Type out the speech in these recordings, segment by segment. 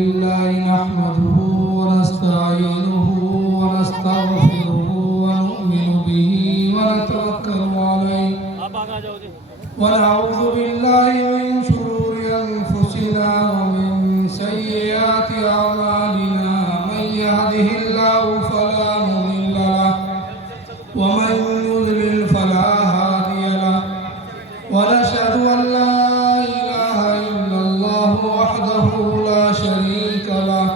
لله نحمده ونستعينه ونستغفره ونؤمن به ونتوكل عليه ونعوذ بالله من شرور أنفسنا ومن سيئات أعمالنا من يهده الله فلا مضل له ومن يضلل فلا هادي له ونشهد أن لا إله إلا الله وحده لا شريك له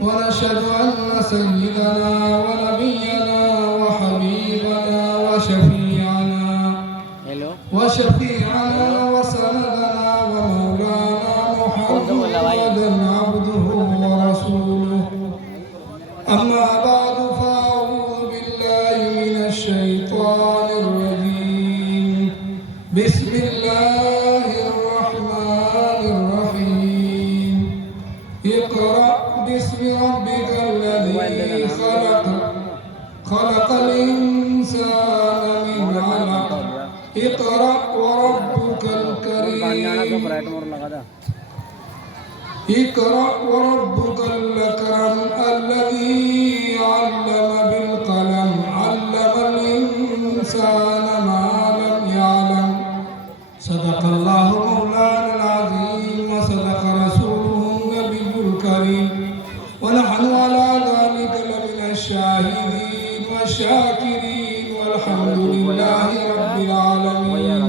ونشهد أن سيدنا ونبينا وحبيبنا وشفيعنا وسندنا ومولانا محمدا عبده ورسوله أما بعد فأعوذ بالله من الشيطان الرجيم بسم الله الرحمن الرحيم اقرأ باسم ربك الذي خلق الإنسان من علق اقرأ وربك الكريم اقرأ وربك الأكرم الذي علم بالقلم علم الإنسان ما لم يعلم صدق الله مولانا العظيم وصدق رسوله النبي الكريم ونحن على ذلك لمن الشاهدين والشاكرين والحمد لله رب العالمين.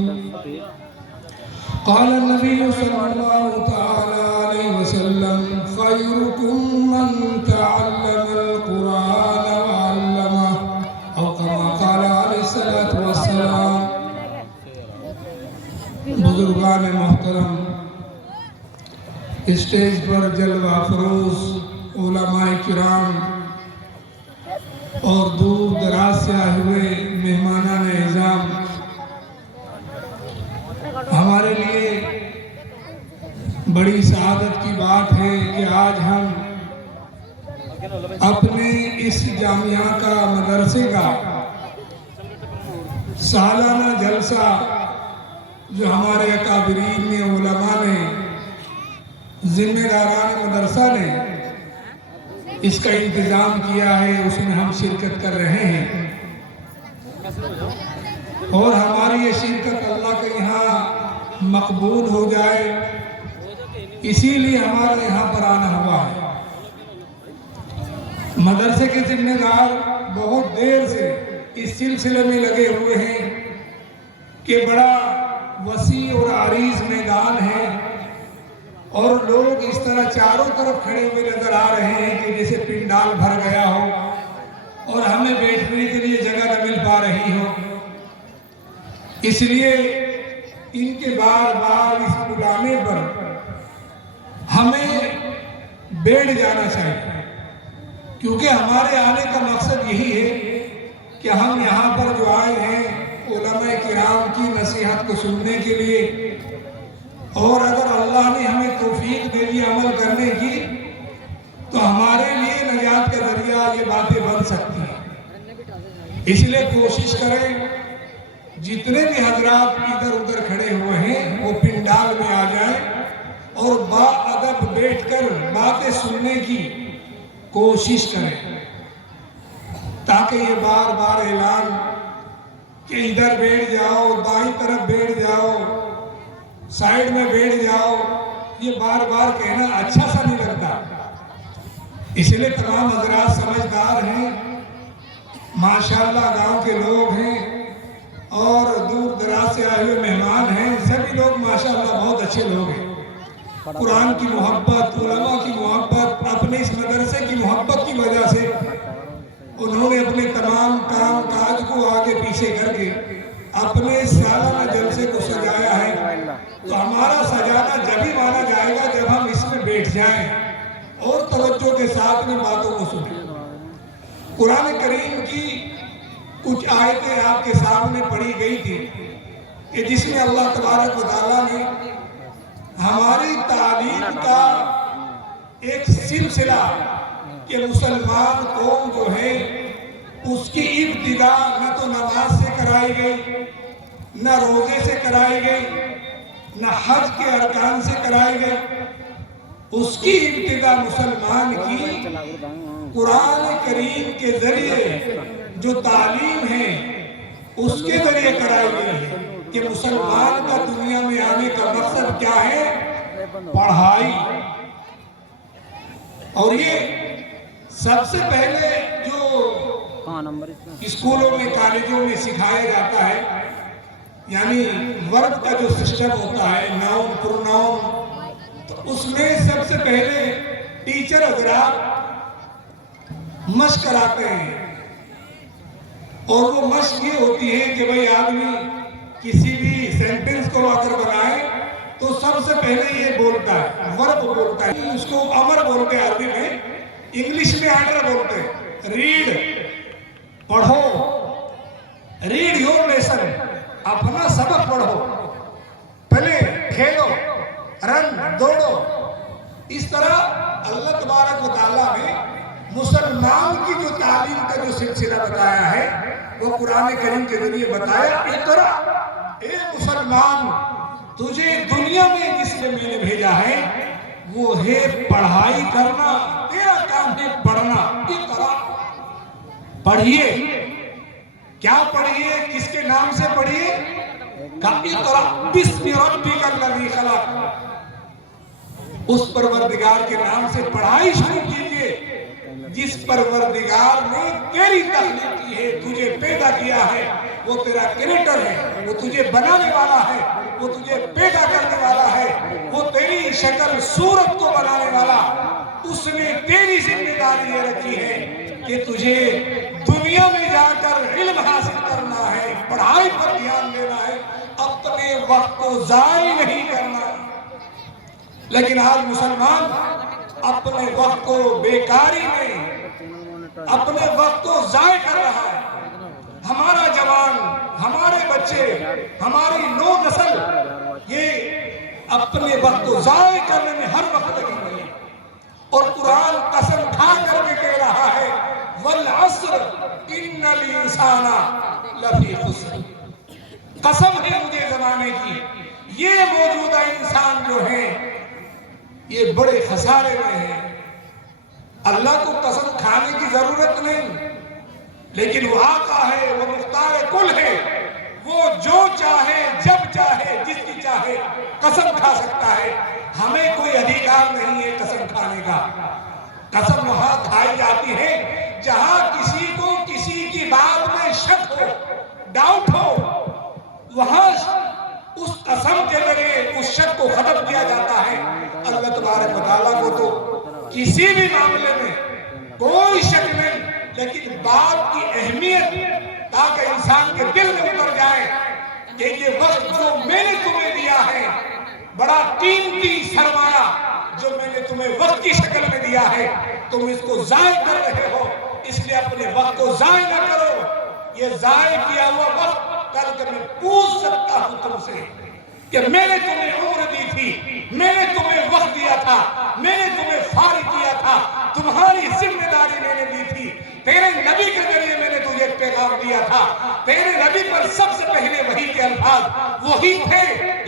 قال النبي صلى الله تعالى عليه وسلم خيركم من تعلم القرآن وعلمه أو كما قال عليه الصلاة والسلام. بزرگان محترم، اسٹیج پر جلوہ افروز علماء کرام اور دور دراز سے آئے ہوئے مہمانان اعظام، ہمارے لیے بڑی سعادت کی بات ہے کہ آج ہم اپنے اس جامعہ کا مدرسے کا سالانہ جلسہ جو ہمارے اکابرین نے، علماء نے، ذمہ داران مدرسہ نے اس کا انتظام کیا ہے، اس میں ہم شرکت کر رہے ہیں اور ہماری یہ شرکت اللہ کے یہاں مقبول ہو جائے، اسی لیے ہمارا یہاں پر آنا ہوا ہے. مدرسے کے ذمہ دار بہت دیر سے اس سلسلے میں لگے ہوئے ہیں کہ بڑا وسیع اور عریض میدان ہے اور لوگ اس طرح چاروں طرف کھڑے ہوئے نظر آ رہے ہیں کہ جیسے پنڈال بھر گیا ہو اور ہمیں بیٹھنے کے لیے جگہ نہ مل پا رہی ہو. اس لیے ان کے بار بار اس بلانے پر ہمیں بیٹھ جانا چاہیے، کیونکہ ہمارے آنے کا مقصد یہی ہے کہ ہم یہاں پر جو آئے ہیں علماء کرام کی نصیحت کو سننے کے لیے، اور اگر اللہ نے ہمیں توفیق دے دی عمل کرنے کی تو ہمارے لیے نجات کا ذریعہ یہ باتیں بن سکتی ہیں. اس لیے کوشش کریں جتنے بھی حضرات ادھر ادھر کھڑے ہوئے ہیں وہ پنڈال میں آ جائیں اور با ادب بیٹھ کر باتیں سننے کی کوشش کریں، تاکہ یہ بار بار اعلان کہ ادھر بیٹھ جاؤ، دائیں طرف بیٹھ جاؤ، سائیڈ میں بیٹھ جاؤ، یہ بار بار کہنا اچھا سا نہیں لگتا. اس لیے تمام حضرات سمجھدار ہیں، ماشاءاللہ گاؤں کے لوگ ہیں اور دور دراز سے آئے ہوئے مہمان ہیں، سبھی لوگ ماشاءاللہ بہت اچھے لوگ ہیں. قرآن کی محبت، علماء کی محبت، اپنے اس مدرسے کی محبت کی وجہ سے انہوں نے اپنے تمام کام کاج کو آگے پیچھے کر کے اپنے سالانہ جلسے کو سجایا ہے. تو ہمارا سجانا جبھی مانا جائے گا جب ہم اس میں بیٹھ جائیں اور توجہ کے ساتھ میں باتوں کو سنیں. قرآن کریم کی کچھ آیتیں آپ کے سامنے پڑھی گئی تھی کہ جس میں اللہ تبارک و تعالیٰ نے ہماری تعلیم کا ایک سلسلہ کہ مسلمان قوم جو ہے اس کی ابتدا نہ تو نماز سے کرائی گئی، نہ روزے سے کرائی گئی، نہ حج کے ارکان سے کرائے گئے، اس کی ابتدا مسلمان کی قرآن کریم کے ذریعے جو تعلیم ہے اس کے ذریعے کرائی گئی ہے کہ مسلمان کا دنیا میں آنے کا مقصد کیا ہے؟ پڑھائی. اور یہ سب سے پہلے جو اسکولوں میں کالجوں میں سکھایا جاتا ہے یعنی ورب کا جو سسٹم ہوتا ہے ناؤن پروناؤن تو اس میں سب سے پہلے ٹیچر حضرات مشق کراتے ہیں اور وہ مشق یہ ہوتی ہے کہ بھئی آدمی کسی بھی سینٹنس کو اگر بنائے تو سب سے پہلے یہ بولتا ہے ورب بولتا ہے اس کو امر بولتے ہیں عربی میں انگلش میں آرڈر بولتے ہیں ریڈ پڑھو ریڈ یور لیسن اپنا سبق پڑھو پہلے کھیلو رن دوڑو. اس طرح اللہ تبارک و تعالیٰ نے مسلمان کی جو تعلیم کا جو سلسلہ بتایا ہے وہ قرآن کریم کے ذریعے بتایا. اقرا اے مسلمان تجھے دنیا میں جس نے میں نے بھیجا ہے وہ ہے پڑھائی کرنا تیرا کام ہے پڑھنا. اقرا پڑھیے کیا پڑھیے کس کے نام سے پڑھیے اقرا بسم ربک الذی خلق اس پروردگار کے نام سے پڑھائی شروع کیجئے جس پروردگار نے تیری تخلیق کی ہے تجھے پیدا کیا ہے وہ تیرا کریٹر ہے وہ تجھے بنانے والا ہے وہ تجھے پیدا کرنے والا ہے وہ تیری شکل صورت کو بنانے والا. اس نے تیری ذمہ داری یہ رکھی ہے کہ تجھے دنیا میں جا کر علم حاصل کرنا ہے پڑھائی پر دھیان دینا ہے اپنے وقت کو ضائع نہیں کرنا. لیکن آج مسلمان اپنے وقت کو بیکاری میں اپنے وقت کو ضائع کر رہا ہے. ہمارا جوان ہمارے بچے ہماری نو نسل یہ اپنے وقت کو ضائع کرنے میں ہر وقت لگی ہوئی ہے اور قرآن قسم کھا کر کے کہہ رہا ہے والعصر ان الانسان لفی خسر. قسم ہے مجھے زمانے کی یہ موجودہ انسان جو ہے یہ بڑے خسارے میں ہے. اللہ کو قسم کھانے کی ضرورت نہیں لیکن وہ آقا ہے وہ مختار کل ہے وہ جو چاہے جب چاہے جس کی چاہے قسم کھا سکتا ہے. ہمیں کوئی ادھیکار نہیں ہے قسم کھانے کا. قسم وہاں کھائی جاتی ہے جہاں کسی کو کسی کی بات میں شک ہو ڈاؤٹ ہو وہاں اس قسم کے ذریعے اس شک کو ختم کیا جاتا ہے. اللہ تبارک و تعالیٰ کو تو کسی بھی معاملے میں کوئی شک نہیں لیکن بات کی اہمیت تاکہ انسان کے دل میں اتر جائے کہ یہ وقت جو میں نے تمہیں دیا ہے بڑا قیمتی سرمایہ جو میں نے تمہیں وقت کی شکل میں دیا ہے تم اس کو ضائع کر رہے ہو اس لیے اپنے وقت کو ضائع نہ کرو. یہ ضائع کیا ہوا وقت کل کر میں پوچھ سکتا ہوں تم سے کہ میں نے تمہیں عمر دی تھی میں نے تمہیں وقت دیا تھا میں نے تمہیں فارغ کیا تھا تمہاری ذمہ داری میں نے دی تھی تیرے نبی کے ذریعے میں نے تجھے پیغام دیا تھا تیرے نبی پر سب سے پہلے وحی کے الفاظ وہی تھے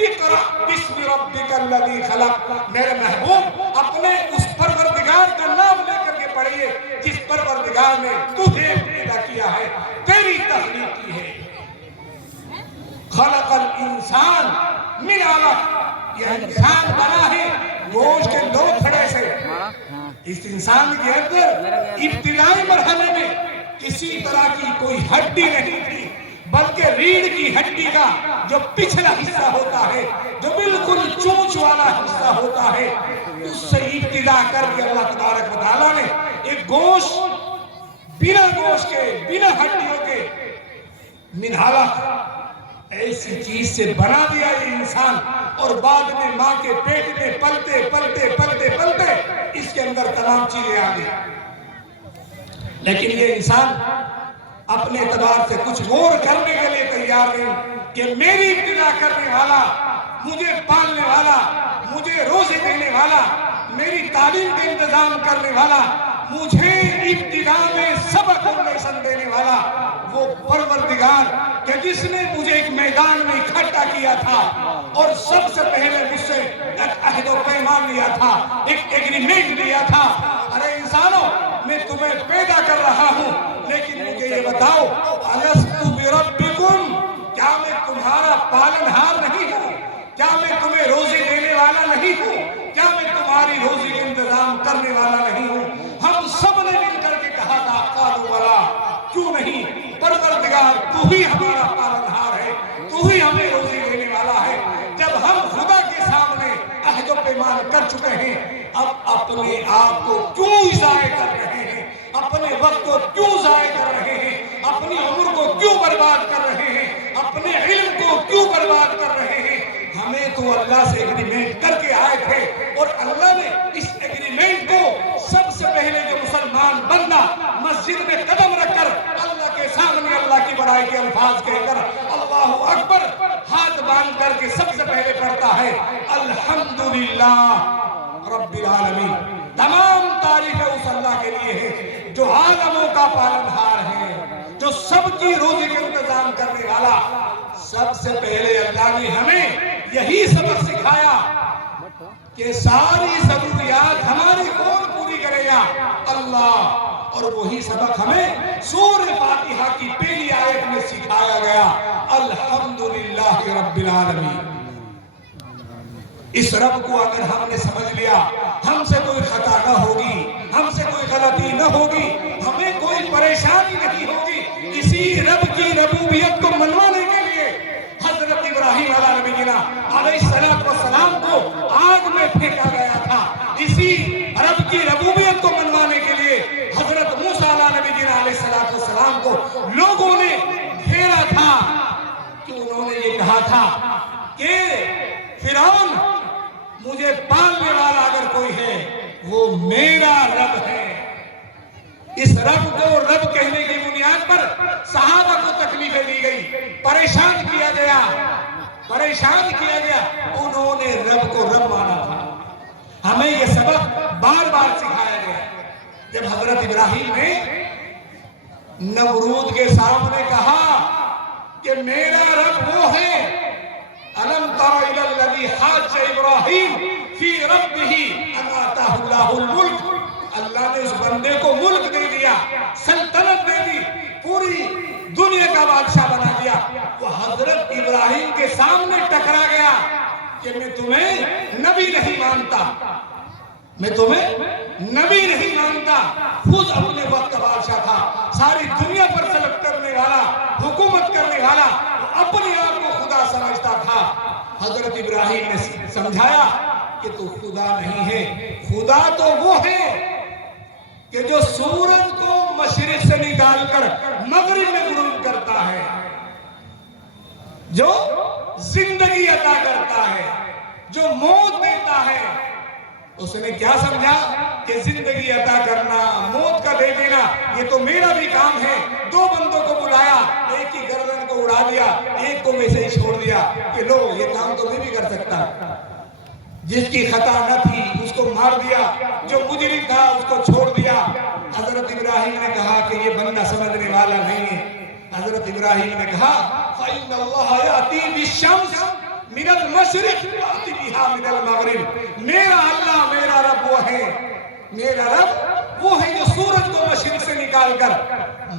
اقرأ بسم ربک الذی خلق. میرے محبوب اپنے اس پروردگار کا نام لے کر کے پڑھیے جس پروردگار نے تجھے پیدا کیا ہے تیری تخلیق کی ہے. خلق الانسان من علق یہ انسان بنا ہے گوشت کے دو پھڑے سے. اس انسان کے اندر ابتدائی مرحلے میں کسی طرح کی کوئی ہڈی نہیں تھی بلکہ ریڑھ کی ہڈی کا جو پچھلا حصہ ہوتا ہے جو بالکل چونچ والا حصہ ہوتا ہے اس سے ابتدا کر کے اللہ تبارک و تعالیٰ نے ایک گوشت بنا گوشت کے بنا ہڈیوں کے من علق ایسی چیز سے بنا دیا یہ انسان اور بعد میں ماں کے پیٹ میں پلتے پلتے پلتے پلتے اس کے اندر تمام چیزیں آ گئی. لیکن یہ انسان اپنے اعتبار سے کچھ اور کرنے کے لیے تیار نہیں کہ میری ابتدا کرنے والا مجھے پالنے والا مجھے روزے دینے والا میری تعلیم کا انتظام کرنے والا مجھے ابتدا میں سبق اور لیسن دینے والا وہ پروردگار کہ جس نے مجھے ایک میدان میں اکٹھا کیا تھا اور سب سے پہلے مجھ سے ایک عہد و پیمان لیا تھا، ایک ایگریمنٹ لیا تھا، ارے انسانوں میں تمہیں پیدا کر رہا ہوں، لیکن مجھے یہ بتاؤ الست بربکم، کیا میں تمہارا پالنہار نہیں ہوں؟ کیا میں تمہیں روزی دینے والا نہیں ہوں؟ کیا میں تمہاری روزی کا انتظام کرنے والا نہیں ہوں؟ ہم سب نے مل کر کے کہا تھا قالوا بلا، کیوں نہیں؟ پروردگار تو ہی ہمارا پالنہار ہے، تو ہی ہمیں روزی دینے والا ہے۔ جب ہم خدا کے سامنے عہد و پیمان کر چکے ہیں، اب اپنے آپ کو کیوں ضائع کر رہے ہیں؟ اپنے وقت کو کیوں ضائع کر رہے ہیں؟ اپنی عمر کو کیوں برباد کر رہے ہیں؟ اپنے علم کو کیوں برباد کر رہے ہیں؟ ہمیں تو اللہ سے ایگریمنٹ کر کے آئے تھے، اور اللہ نے اس ایگریمنٹ کو سب سے پہلے جو مسلمان بندہ مسجد میں قدم رکھ کر اللہ کے سامنے اللہ کی بڑائی کے الفاظ کہہ کر اللہ اکبر ہاتھ باندھ کر کے سب سے پہلے پڑھتا ہے الحمدللہ رب العالمین، تمام تعریفیں اس اللہ کے لیے ہیں جو عالموں کا پالنہار ہے، جو سب کی روزی کا انتظام کرنے والا۔ سب سے پہلے اللہ نے ہمیں یہی سبق سکھایا کہ ساری ضروریات ہماری کون پوری کرے گا؟ اللہ۔ اور وہی سبق ہمیں سورہ فاتحہ کی پہلی آیت میں سکھایا گیا، الحمدللہ رب العالمین۔ اس رب کو اگر ہم نے سمجھ لیا، ہم سے کوئی خطا نہ ہوگی، ہم سے کوئی غلطی نہ ہوگی، ہمیں کوئی پریشانی نہیں ہوگی۔ اسی رب کی ربوبیت کو منوانے کے لیے حضرت ابراہیم علیہ السلام کو آگ میں پھینکا گیا تھا، اسی رب کی ربوبیت کو منوانے کے لیے حضرت موسیٰ علیہ السلام کو لوگوں نے گھیرا تھا، کہ انہوں نے یہ کہا تھا کہ فرعون مجھے پالنے والا اگر کوئی ہے وہ میرا رب ہے۔ اس رب کو رب کہنے کی بنیاد پر صحابہ کو تکلیفیں دی گئی، پریشان کیا گیا، انہوں نے رب کو رب مانا تھا۔ ہمیں یہ سبق بار بار سکھایا گیا۔ جب حضرت ابراہیم نے نمرود کے سامنے کہا کہ میرا رب وہ ہے، أَلَمْ تَرَ إِلَى الَّذِي حَاجَّ إِبْرَاهِيمُ فِي رَبِّهِ أَنْ آتَاهُ اللَّهُ الْمُلْكَ، اللہ نے اس بندے کو ملک دے دیا، سلطنت دے دی، پوری دنیا کا بادشاہ بنا دیا۔ وہ حضرت ابراہیم کے سامنے ٹکرا گیا کہ میں تمہیں نبی نہیں مانتا، میں تمہیں نبی نہیں مانتا۔ خود اپنے وقت کا بادشاہ تھا، ساری دنیا پر سلطنت کرنے والا، حکومت کرنے والا، اپنے آپ کو خدا سمجھتا تھا۔ حضرت ابراہیم نے سمجھایا کہ تو خدا نہیں ہے، خدا تو وہ ہے کہ جو سورج کو مشرق سے نکال کر مغرب میں غروب کرتا ہے، جو زندگی عطا کرتا ہے، جو موت دیتا ہے۔ اس نے کیا سمجھا کہ زندگی عطا کرنا، موت کا دے دینا یہ تو میرا بھی کام ہے۔ دو بندوں کو بلایا، ایک کی گردن کو اڑا دیا، ایک کو ویسے ہی چھوڑ دیا کہ لو یہ کام تو میں بھی کر سکتا۔ جس کی خطا نہ تھی اس کو مار دیا، جو مجرم تھا اس کو چھوڑ دیا۔ حضرت ابراہیم نے کہا کہ یہ بندہ سمجھنے والا نہیں ہے۔ حضرت ابراہیم نے کہا فَإِنَّ اللَّهَ يَأْتِي بِالشَّمْسِ مِنَ الْمَشْرِقِ وَيَأْتِي بِهَا مِنَ الْمَغْرِبِ۔ میرا اللہ، میرا رب وہ ہے، میرا رب وہ ہے جو سورج کو مشرق سے نکال کر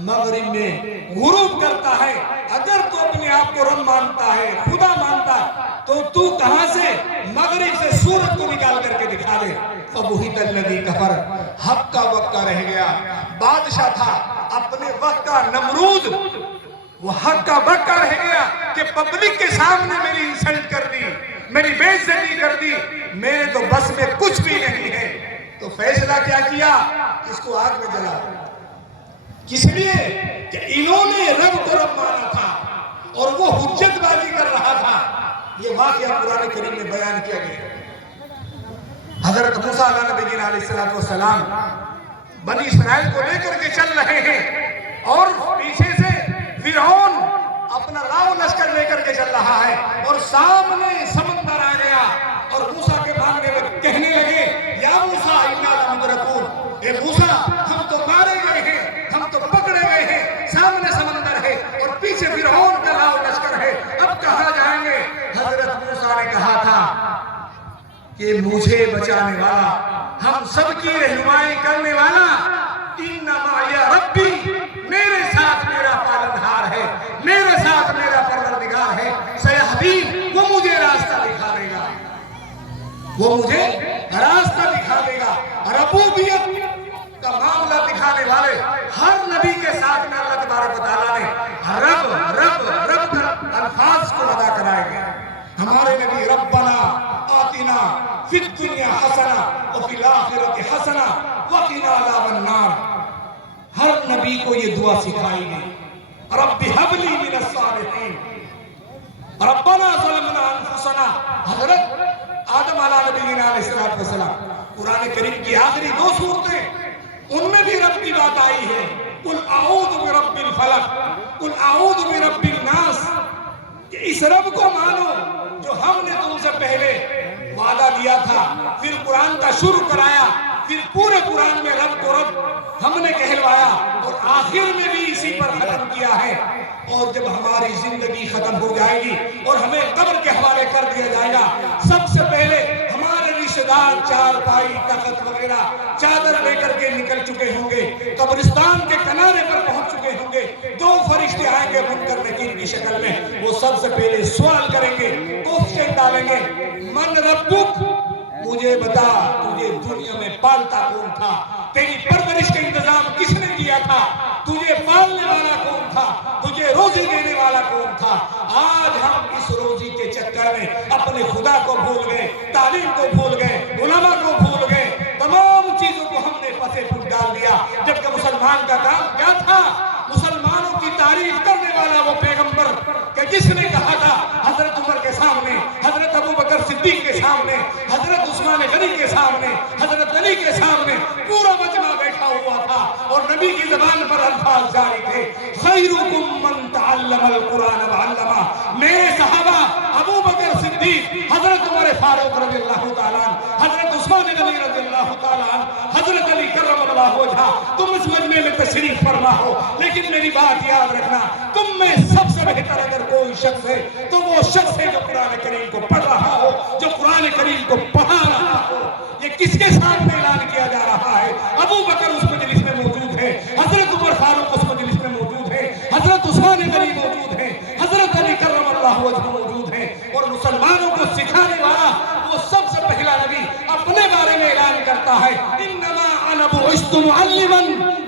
مغرب میں غروب کرتا ہے۔ اگر تو اپنے آپ کو رب مانتا ہے، خدا مانتا ہے، تو کہاں سے مغرب سے سورج کو نکال کر کے دکھا دے۔ فَبُهِتَ الَّذِي كَفَرَ، حق کا وقت کا رہ گیا، بادشاہ تھا اپنے وقت کا نمرود، وہ حق کا وقت کا رہ گیا کہ پبلک کے سامنے میری انسلٹ کر دی، میری بے عزتی کر دی، میرے تو بس میں کچھ بھی نہیں ہے۔ تو فیصلہ کیا کیا؟ اس کو آگ میں جلا۔ کس لیے؟ کہ انہوں نے رب کو رب مانا تھا اور وہ حجت بازی کر رہا تھا۔ یہ واقعہ قرآن کریم میں بیان کیا گیا۔ حضرت موسیٰ علیہ السلام بنی اسرائیل کو لے کر کے چل رہے ہیں، اور پیچھے سے فرعون اپنا لاؤ لشکر لے کر کے چل رہا ہے، اور سامنے سمندر آ گیا، اور موسیٰ کے بھاگنے میں کہنے لگے یا موسیٰ اِنَّا لَمُدْرَکُونَ، اے موسیٰ ہم تو مارے گئے ہیں، ہم تو پکڑے گئے ہیں، سامنے سمندر ہے اور پیچھے فرعون کا لاؤ لشکر ہے، اب کہاں جائیں گے؟ حضرت موسیٰ نے کہ مجھے بچانے والا، ہم سب کی رہنمائی کرنے والا، انما یا ربی، میرے ساتھ میرا پالنہار ہے، میرے ساتھ میرا پروردگار ہے، سیہدین، وہ مجھے راستہ دکھا دے گا، وہ مجھے راستہ دکھا دے گا۔ ربوبیت کا معاملہ دکھانے والے ہر نبی کے ساتھ میں اللہ تبارک و تعالیٰ نے رب رب رب الفاظ کو ادا کرائے گئے۔ ہمارے نبی ربنا آتنا فی الدنیا حسنہ وفی الآخرۃ حسنہ وقنا عذاب النار، ہر نبی کو یہ دعا سکھائی گئی، رب ہب لی من الصالحین، ربنا ظلمنا انفسنا۔ حضرت آدم علیہ نبینا علیہ السلام، قرآن کریم کی آخری 2 سورتیں، ان میں بھی رب کی بات آئی ہے، قل اعوذ برب الفلق، قل اعوذ برب الناس، کہ اس رب کو مانو جو ہم نے تم سے پہلے وعدہ دیا تھا۔ پھر قرآن کا شروع کرایا، پھر پورے قرآن میں رب کو رب ہم نے کہلوایا، اور آخر میں بھی اسی پر ختم کیا ہے۔ اور جب ہماری زندگی ختم ہو جائے گی اور ہمیں قبر کے حوالے کر دیا جائے گا، سب سے پہلے ہمارے رشتہ دار چارپائی تخت وغیرہ چادر لے کر کے نکل چکے ہوں گے، قبرستان کے کنارے پر پہنچ چکے ہوں گے، 2 فرشتے آئیں گے منکر نکیر کی شکل میں، وہ سب سے پہلے سوال کریں گے، کوسچن ڈالیں گے، من ربک، مجھے بتا تجھے دنیا میں پالتا کون تھا، تیری پرورش کا انتظام کس نے کیا تھا، تجھے پالنے والا کون تھا، تجھے روزی دینے والا کون تھا۔ آج ہم اس روزی کے چکر میں اپنے خدا کو بھول گئے، تعلیم کو بھول گئے، علماء کو بھول گئے، تمام چیزوں کو ہم نے پسے پھٹ ڈال دیا، جبکہ مسلمان کا کام کیا تھا؟ مسلمانوں کی تعریف کرنے والا وہ پیغمبر کہ جس نے کہا تھا حضرت عمر کے سامنے، حضرت ابوبکر صدیق کے سامنے، حضرت عثمان غنی کے سامنے، حضرت علی کے سامنے پورا مجمع بیٹھا ہوا تھا، اور نبی کی زبان پر الفاظ جاری تھے، خیرکم من تعلم القرآن وعلمہ، میرے صحابہ ابوبکر صدیق، حضرت عمر فاروق رضی اللہ تعالیٰ عنہ، حضرت عثمان غنی رضی اللہ تعالیٰ عنہ، حضرت علی کرم اللہ وجہہ، تم اس مجمع میں تشریف فرما ہو، لیکن میری بات یاد رکھنا، تم میں سب سے بہتر اگر کوئی شخص ہے تو وہ شخص ہے جو قرآن کریم کو پڑھ رہا ہو، جو قرآن کریم کو پڑھا رہا ہو۔ یہ کس کے سامنے اعلان کیا جا رہا ہے؟ ابو بکر اس مجلس میں موجود ہے، حضرت عمر فاروق اس مجلس میں موجود ہے، حضرت عثمان غنی موجود ہے، حضرت علی کرم اللہ وجہہ موجود ہے، اور مسلمانوں کو سکھانے والا وہ سب سے پہلا نبی اپنے بارے میں اعلان کرتا ہے، انما انا بعثت معلما،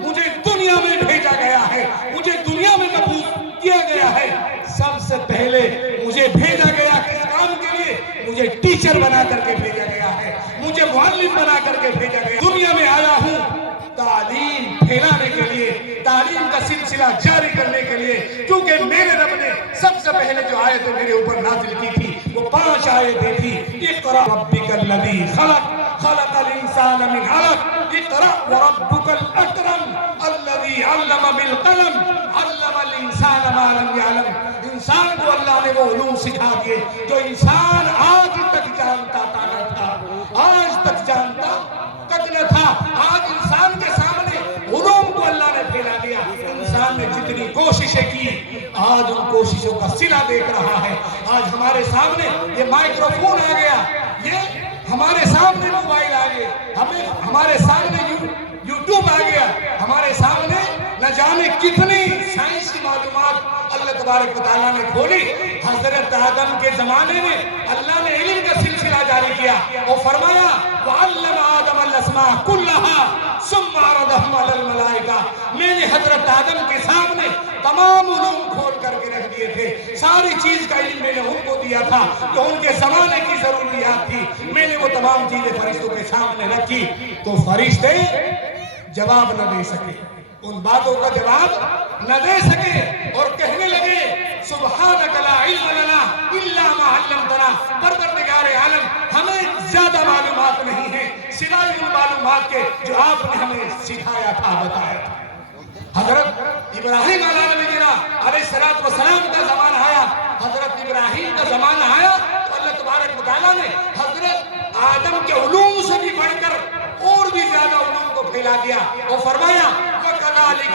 مجھے دنیا میں بھیجا گیا ہے، مجھے دنیا میں مبعوث کیا گیا ہے، سب سے پہلے مجھے بھیجا گیا کس کام کے لیے؟ مجھے ٹیچر بنا کر کے بھیجا گیا ہے، مجھے معلم بنا کر کے بھیجا گیا، دنیا میں آیا ہوں تعلیم پھیلانے کے لیے، تعلیم کا سلسلہ جاری کرنے کے لیے، کیونکہ میرے رب نے سب سے پہلے جو آیتیں میرے اوپر نازل کی تھی وہ 5 آیتیں تھی، اقرأ ربک الذی خلق، خلق الانسان من علق، اقرأ وربک الاکرم الذی علم بالقلم، علم الانسان ما لم یعلم، انسان کو اللہ نے وہ علوم سکھا دیے جو انسان آج تک جانتا نہ تھا، آج تک جانتا تک نہ تھا، آج انسان کے سامنے علوم کو اللہ نے پھیلا دیا، انسان نے جتنی کوششیں کی آج ان کوششوں کا صلہ دیکھ رہا ہے، آج ہمارے سامنے یہ مائکروفون آ گیا، یہ ہمارے سامنے موبائل آ گئے، ہمارے سامنے یوٹیوب آ گیا، ہمارے سامنے نہ جانے کتنی سائنس کی معلومات اللہ تبارک و تعالیٰ نے کھولی۔ حضرت آدم کے زمانے میں اللہ نے علم کا سلسلہ جاری کیا اور فرمایا وَعَلَّمَ آدَمَ الْأَسْمَاءَ كُلَّهَا ثُمَّ عَرَضَهُمْ عَلَى الْمَلَائِكَةِ، میں نے حضرت آدم کے سامنے تمام علوم کھول کر کے رکھ دیے تھے، ساری چیز کا علم میں نے ان کو دیا تھا جو ان کے زمانے کی ضروریات تھی، میں نے وہ تمام چیزیں فرشتوں کے سامنے رکھی، تو فرشتے جواب نہ دے سکے، ان باتوں کا جواب نہ دے سکے، اور کہنے لگے سبحانک لا علم لنا الا ما علمتنا، پروردگار عالم ہمیں زیادہ معلومات نہیں ہیں سوائے ان معلومات کے جو آپ نے ہمیں سکھایا تھا، بتایا تھا۔ حضرت ابراہیم علیہ السلام کا زمانہ آیا، حضرت ابراہیم کا زمانہ آیا تو اللہ تبارک و تعالیٰ نے حضرت آدم کے علوم سے بھی بڑھ کر اور بھی زیادہ علوم کو پھیلا دیا اور فرمایا وَكَذَلِكَ